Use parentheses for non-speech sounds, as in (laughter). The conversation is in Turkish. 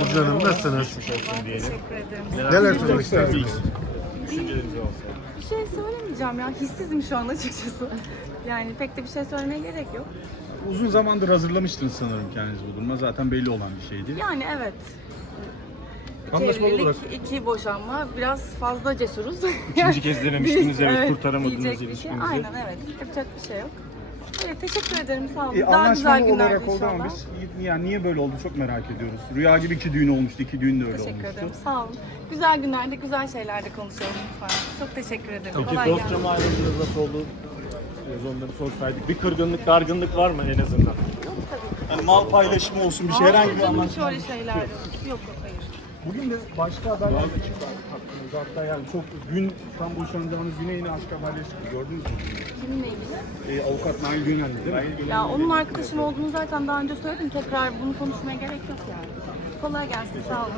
Burcu Hanım nasılsınız? Teşekkür ederim. Neler söylemek istersiniz? Bir şey söylemeyeceğim ya. Hissizim şu an açıkçası. Yani pek de bir şey söylemeye gerek yok. Uzun zamandır hazırlamıştınız sanırım kendinizi bu duruma. Zaten belli olan bir şeydi. Yani evet. İki Anlaşmalı evlilik, olarak- iki boşanma. Biraz fazla cesuruz. İkinci kez (laughs) denemiştiniz, evet, kurtaramadınız diyecek bir şey. ilişkinizi. Aynen evet. Yapacak bir şey yok. Evet, teşekkür ederim. Sağ olun. E, Daha güzel anlaşmalı günlerde olarak oldu inşallah. ama biz yani niye böyle oldu çok merak ediyoruz. Rüya gibi iki düğün olmuştu, iki düğün de öyle Teşekkür olmuştu. ederim. Sağ olun. Güzel günlerde, güzel şeylerde konuşalım lütfen. Çok teşekkür ederim. Peki Kolay gelsin. dostça mı ayrıldınız nasıl oldu? Biraz onları sorsaydık. Bir kırgınlık, dargınlık var mı en azından? Yok tabii. Hani mal paylaşımı olsun bir şey Hayır herhangi bir anlaşma. hiç öyle şeyler yok. Yok yok hayır. Bugün de başka haberler de çıktı hakkınızda. Hatta yani çok gün tam boşanacağınız güne yine aşk haberleri çıktı. Gördünüz mü? Kiminle ilgili? E, avukat Nail Günel değil mi? Ya onun arkadaşım olduğunu zaten daha önce söyledim. Tekrar bunu konuşmaya gerek yok yani. Kolay gelsin. Sağ olun.